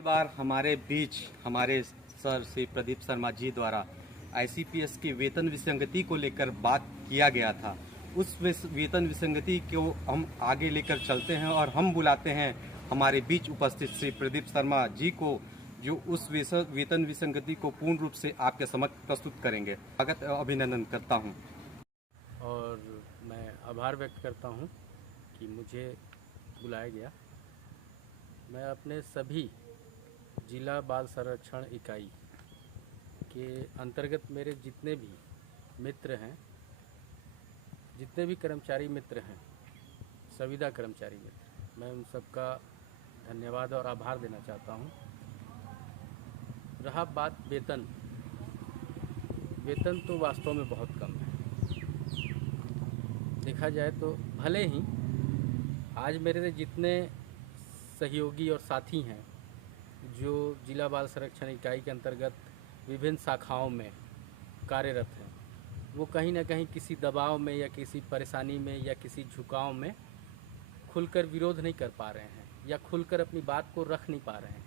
बार हमारे बीच हमारे सर श्री प्रदीप शर्मा जी द्वारा आईसीपीएस की वेतन विसंगति को लेकर बात किया गया था। उस वेतन विसंगति को हम आगे लेकर चलते हैं और हम बुलाते हैं हमारे बीच उपस्थित श्री प्रदीप शर्मा जी को, जो उस वेतन विसंगति को पूर्ण रूप से आपके समक्ष प्रस्तुत करेंगे। स्वागत अभिनंदन करता हूं। और मैं आभार व्यक्त करता हूं कि मुझे बुलाया गया। मैं अपने सभी जिला बाल संरक्षण इकाई के अंतर्गत मेरे जितने भी मित्र हैं, जितने भी कर्मचारी मित्र हैं, संविदा कर्मचारी मित्र, मैं उन सबका धन्यवाद और आभार देना चाहता हूं। रहा बात वेतन तो वास्तव में बहुत कम है। देखा जाए तो भले ही आज मेरे जितने सहयोगी और साथी हैं जो जिला बाल संरक्षण इकाई के अंतर्गत विभिन्न शाखाओं में कार्यरत हैं, वो कहीं ना कहीं किसी दबाव में या किसी परेशानी में या किसी झुकाव में खुलकर विरोध नहीं कर पा रहे हैं या खुलकर अपनी बात को रख नहीं पा रहे हैं।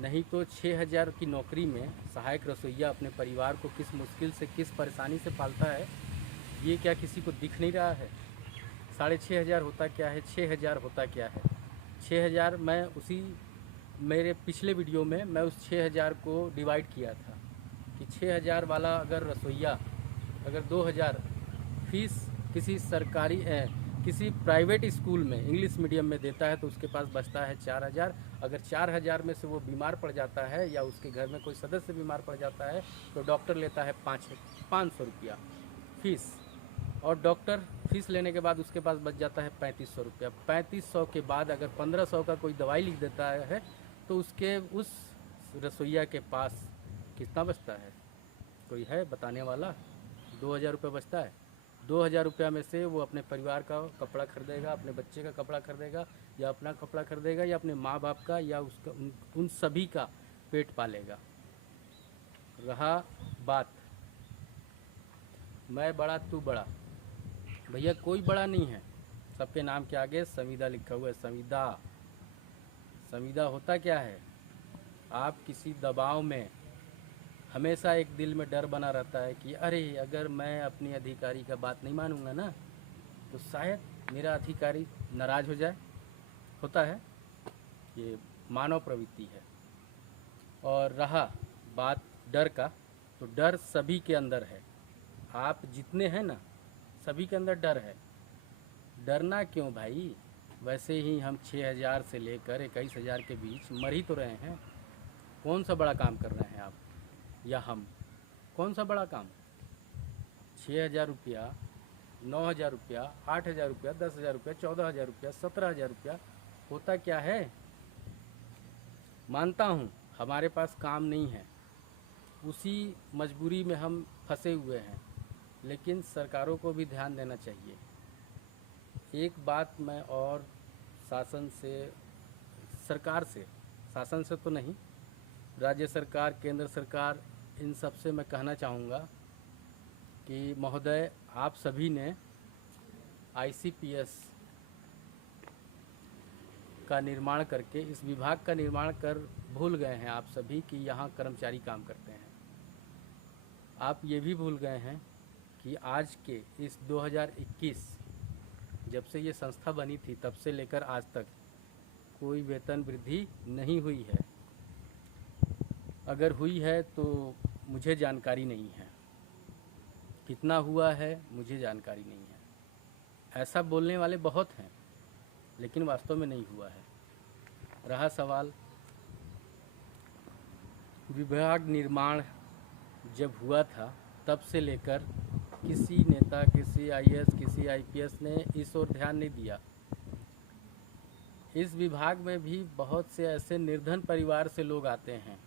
नहीं तो 6,000 की नौकरी में सहायक रसोइया अपने परिवार को किस मुश्किल से, किस परेशानी से पालता है, ये क्या किसी को दिख नहीं रहा है? 6,500 होता क्या है, 6,000 होता क्या है? 6,000 मैं उसी मेरे पिछले वीडियो में मैं उस 6,000 को डिवाइड किया था कि 6,000 वाला अगर रसोइया अगर 2,000 फीस किसी सरकारी किसी प्राइवेट स्कूल में इंग्लिश मीडियम में देता है तो उसके पास बचता है 4,000। अगर 4,000 में से वो बीमार पड़ जाता है या उसके घर में कोई सदस्य बीमार पड़ जाता है तो डॉक्टर लेता है 500 रुपया फीस, और डॉक्टर फीस लेने के बाद उसके पास बच जाता है 3500 रुपया। 3500 के बाद अगर 1500 का कोई दवाई लिख देता है तो उसके उस रसोइया के पास कितना बचता है? कोई है बताने वाला? 2,000 रुपये बचता है। 2,000 रुपया में से वो अपने परिवार का कपड़ा खरीदेगा, अपने बच्चे का कपड़ा खरीदेगा, या अपना कपड़ा खरीदेगा, या अपने माँ बाप का, या उसका उन सभी का पेट पालेगा। रहा बात मैं बड़ा तू बड़ा, भैया कोई बड़ा नहीं है। सबके नाम के आगे संविदा लिखा हुआ है। संविदा होता क्या है? आप किसी दबाव में हमेशा एक दिल में डर बना रहता है कि अरे अगर मैं अपनी अधिकारी का बात नहीं मानूंगा ना तो शायद मेरा अधिकारी नाराज़ हो जाए। होता है, ये मानव प्रवृत्ति है। और रहा बात डर का, तो डर सभी के अंदर है। आप जितने हैं ना, सभी के अंदर डर है। डरना क्यों भाई? वैसे ही हम 6,000 से लेकर 21,000 के बीच मर ही तो रहे हैं। कौन सा बड़ा काम कर रहे हैं आप या हम? कौन सा बड़ा काम? 6,000 रुपया, 9,000 रुपया, 8,000 रुपया, 10,000 रुपया, 14,000 रुपया, 17,000 रुपया होता क्या है? मानता हूँ हमारे पास काम नहीं है, उसी मजबूरी में हम फंसे हुए हैं, लेकिन सरकारों को भी ध्यान देना चाहिए। एक बात मैं और सरकार से, शासन से तो नहीं, राज्य सरकार, केंद्र सरकार, इन सब से मैं कहना चाहूँगा कि महोदय, आप सभी ने आईसीपीएस का निर्माण करके, इस विभाग का निर्माण कर भूल गए हैं आप सभी कि यहाँ कर्मचारी काम करते हैं। आप ये भी भूल गए हैं कि आज के इस 2021 जब से ये संस्था बनी थी तब से लेकर आज तक कोई वेतन वृद्धि नहीं हुई है। अगर हुई है तो मुझे जानकारी नहीं है। कितना हुआ है मुझे जानकारी नहीं है। ऐसा बोलने वाले बहुत हैं, लेकिन वास्तव में नहीं हुआ है। रहा सवाल विभाग निर्माण जब हुआ था तब से लेकर किसी नेता, किसी आईएएस, किसी आईपीएस ने इस ओर ध्यान नहीं दिया। इस विभाग में भी बहुत से ऐसे निर्धन परिवार से लोग आते हैं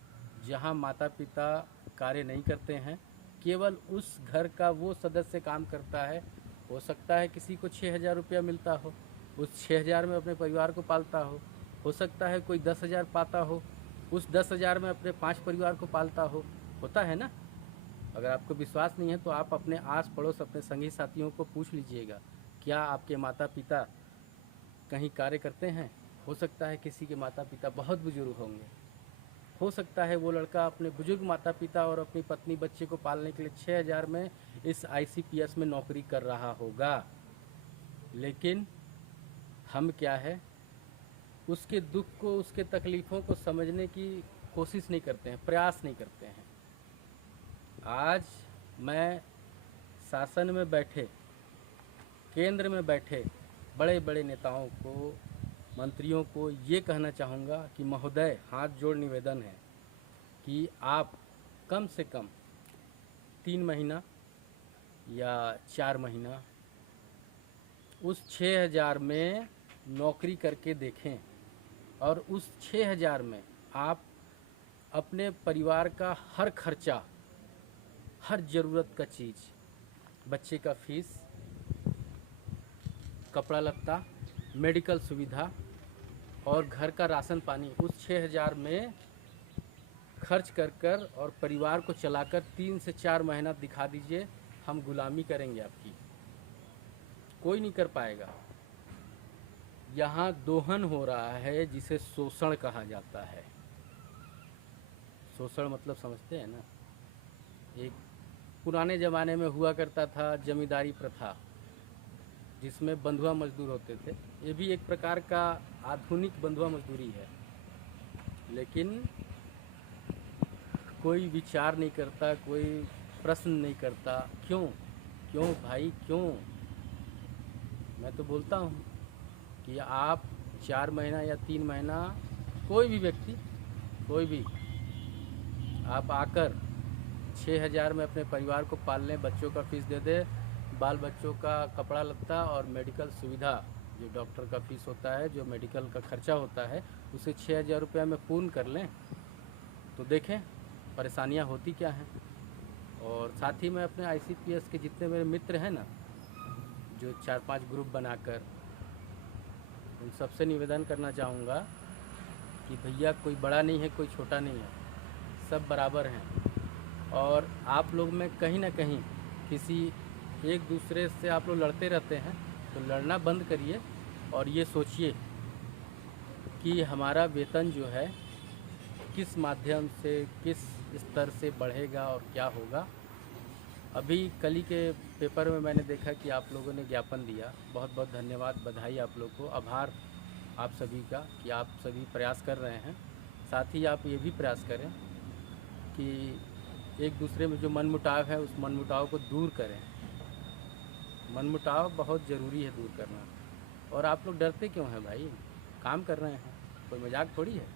जहां माता पिता कार्य नहीं करते हैं, केवल उस घर का वो सदस्य काम करता है। हो सकता है किसी को 6,000 रुपया मिलता हो, उस 6,000 में अपने परिवार को पालता हो सकता है कोई 10,000 पाता हो, उस 10,000 में अपने 5 परिवार को पालता हो। होता है ना? अगर आपको विश्वास नहीं है तो आप अपने आस पड़ोस, अपने संगी साथियों को पूछ लीजिएगा, क्या आपके माता पिता कहीं कार्य करते हैं? हो सकता है किसी के माता पिता बहुत बुजुर्ग होंगे, हो सकता है वो लड़का अपने बुजुर्ग माता पिता और अपनी पत्नी बच्चे को पालने के लिए 6,000 में इस ICPS में नौकरी कर रहा होगा, लेकिन हम क्या है, उसके दुख को, उसके तकलीफ़ों को समझने की कोशिश नहीं करते हैं, प्रयास नहीं करते हैं। आज मैं शासन में बैठे, केंद्र में बैठे बड़े बड़े नेताओं को, मंत्रियों को ये कहना चाहूँगा कि महोदय, हाथ जोड़ निवेदन है कि आप कम से कम 3 महीना या 4 महीना उस 6,000 में नौकरी करके देखें और उस 6,000 में आप अपने परिवार का हर खर्चा, हर ज़रूरत का चीज़, बच्चे का फीस, कपड़ा लत्ता, मेडिकल सुविधा और घर का राशन पानी उस 6,000 में खर्च कर और परिवार को चलाकर 3 से 4 महीना दिखा दीजिए, हम गुलामी करेंगे आपकी। कोई नहीं कर पाएगा। यहाँ दोहन हो रहा है जिसे शोषण कहा जाता है। शोषण मतलब समझते हैं ना, एक पुराने ज़माने में हुआ करता था जमींदारी प्रथा, जिसमें बंधुआ मजदूर होते थे। ये भी एक प्रकार का आधुनिक बंधुआ मजदूरी है, लेकिन कोई विचार नहीं करता, कोई प्रश्न नहीं करता। क्यों क्यों भाई क्यों? मैं तो बोलता हूँ कि आप 4 महीना या 3 महीना, कोई भी व्यक्ति, कोई भी, आप आकर 6,000 में अपने परिवार को पाल लें, बच्चों का फीस दे दे, बाल बच्चों का कपड़ा लत्ता और मेडिकल सुविधा, जो डॉक्टर का फीस होता है, जो मेडिकल का खर्चा होता है, उसे 6,000 रुपये में पूर्ण कर लें तो देखें परेशानियां होती क्या हैं। और साथ ही मैं अपने ICPS के जितने मेरे मित्र हैं ना, जो 4-5 ग्रुप बनाकर, उन सबसे निवेदन करना चाहूँगा कि भैया कोई बड़ा नहीं है, कोई छोटा नहीं है, सब बराबर हैं। और आप लोग में कहीं ना कहीं किसी एक दूसरे से आप लोग लड़ते रहते हैं, तो लड़ना बंद करिए और ये सोचिए कि हमारा वेतन जो है किस माध्यम से, किस स्तर से बढ़ेगा और क्या होगा। अभी कल ही के पेपर में मैंने देखा कि आप लोगों ने ज्ञापन दिया, बहुत बहुत धन्यवाद, बधाई आप लोग को, आभार आप सभी का कि आप सभी प्रयास कर रहे हैं। साथ ही आप ये भी प्रयास करें कि एक दूसरे में जो मनमुटाव है, उस मनमुटाव को दूर करें। मनमुटाव बहुत ज़रूरी है दूर करना। और आप लोग डरते क्यों हैं भाई? काम कर रहे हैं, कोई मजाक थोड़ी है।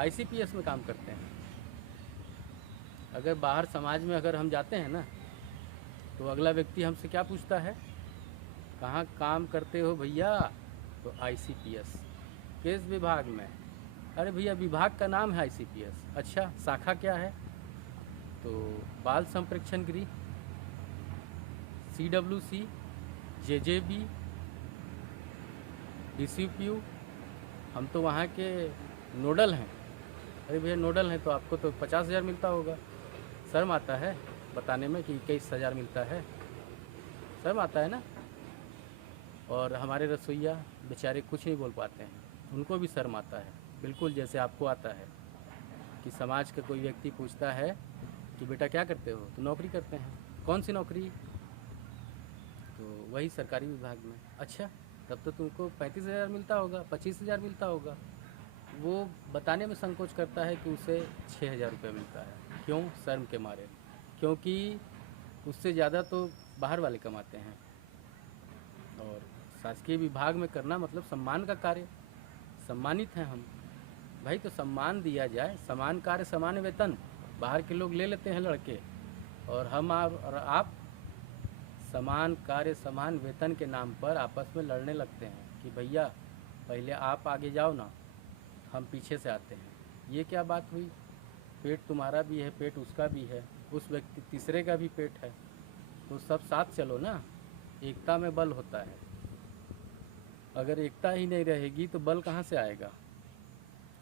ICPS में काम करते हैं। अगर बाहर समाज में अगर हम जाते हैं ना, तो अगला व्यक्ति हमसे क्या पूछता है, कहाँ काम करते हो भैया? तो ICPS। किस विभाग में? अरे भैया विभाग का नाम है ICPS। अच्छा, शाखा क्या है? तो बाल संप्रेक्षण गृह, CWC, JJB, DCPU, हम तो वहाँ के नोडल हैं। अरे भैया नोडल हैं तो आपको तो 50,000 मिलता होगा। शर्म आता है बताने में कि 21,000 मिलता है, शर्म आता है ना। और हमारे रसोइया बेचारे कुछ नहीं बोल पाते हैं, उनको भी शर्म आता है, बिल्कुल जैसे आपको आता है कि समाज का कोई व्यक्ति पूछता है कि बेटा क्या करते हो? तो नौकरी करते हैं। कौन सी नौकरी? तो वही सरकारी विभाग में। अच्छा, तब तो तुमको 35,000 मिलता होगा, 25,000 मिलता होगा। वो बताने में संकोच करता है कि उसे 6,000 रुपये मिलता है। क्यों? शर्म के मारे, क्योंकि उससे ज़्यादा तो बाहर वाले कमाते हैं। और शासकीय विभाग में करना मतलब सम्मान का कार्य, सम्मानित हैं हम भाई, तो सम्मान दिया जाए। समान कार्य समान वेतन बाहर के लोग ले लेते हैं लड़के, और हम और आप समान कार्य समान वेतन के नाम पर आपस में लड़ने लगते हैं कि भैया पहले आप आगे जाओ ना, हम पीछे से आते हैं। ये क्या बात हुई? पेट तुम्हारा भी है, पेट उसका भी है, उस व्यक्ति तीसरे का भी पेट है, तो सब साथ चलो ना। एकता में बल होता है। अगर एकता ही नहीं रहेगी तो बल कहाँ से आएगा?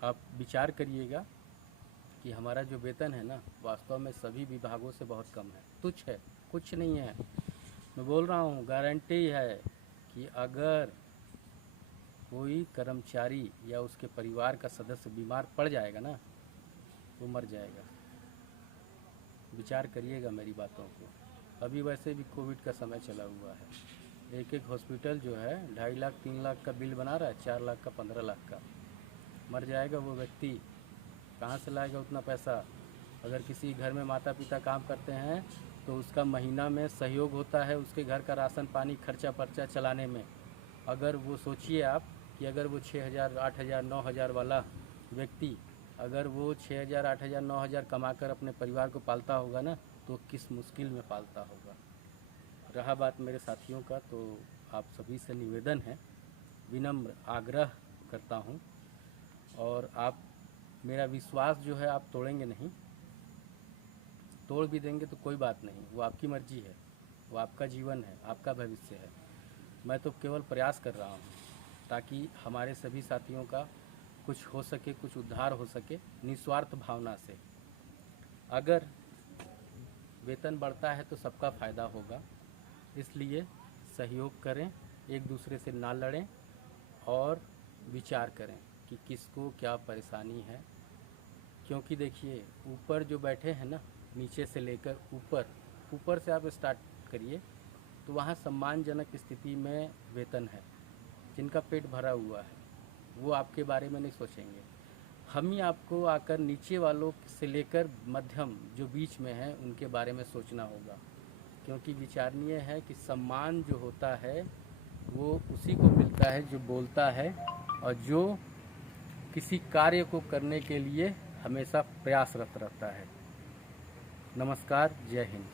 आप विचार करिएगा कि हमारा जो वेतन है ना, वास्तव में सभी विभागों से बहुत कम है, तुच्छ है, कुछ नहीं है। मैं बोल रहा हूँ, गारंटी है कि अगर कोई कर्मचारी या उसके परिवार का सदस्य बीमार पड़ जाएगा ना, वो मर जाएगा। विचार करिएगा मेरी बातों को। अभी वैसे भी कोविड का समय चला हुआ है। एक एक हॉस्पिटल जो है 2.5 लाख 3 लाख का बिल बना रहा है, 4 लाख का 15 लाख का। मर जाएगा वो व्यक्ति, कहाँ से लाएगा उतना पैसा। अगर किसी घर में माता पिता काम करते हैं तो उसका महीना में सहयोग होता है उसके घर का राशन पानी खर्चा पर्चा चलाने में। अगर वो सोचिए आप कि अगर वो 6,000 8,000 9,000 वाला व्यक्ति अगर वो 6,000 8,000 9,000 कमाकर अपने परिवार को पालता होगा ना, तो किस मुश्किल में पालता होगा। रहा बात मेरे साथियों का, तो आप सभी से निवेदन है, विनम्र आग्रह करता हूँ, और आप मेरा विश्वास जो है आप तोड़ेंगे नहीं। तोड़ भी देंगे तो कोई बात नहीं, वो आपकी मर्जी है, वो आपका जीवन है, आपका भविष्य है। मैं तो केवल प्रयास कर रहा हूँ ताकि हमारे सभी साथियों का कुछ हो सके, कुछ उद्धार हो सके निस्वार्थ भावना से। अगर वेतन बढ़ता है तो सबका फ़ायदा होगा, इसलिए सहयोग करें, एक दूसरे से ना लड़ें और विचार करें कि किसको क्या परेशानी है। क्योंकि देखिए ऊपर जो बैठे हैं ना, नीचे से लेकर ऊपर से आप स्टार्ट करिए तो वहाँ सम्मानजनक स्थिति में वेतन है। जिनका पेट भरा हुआ है वो आपके बारे में नहीं सोचेंगे। हम ही आपको आकर नीचे वालों से लेकर मध्यम जो बीच में है उनके बारे में सोचना होगा। क्योंकि विचारणीय है कि सम्मान जो होता है वो उसी को मिलता है जो बोलता है और जो किसी कार्य को करने के लिए हमेशा प्रयासरत रहता है। नमस्कार, जय हिंद।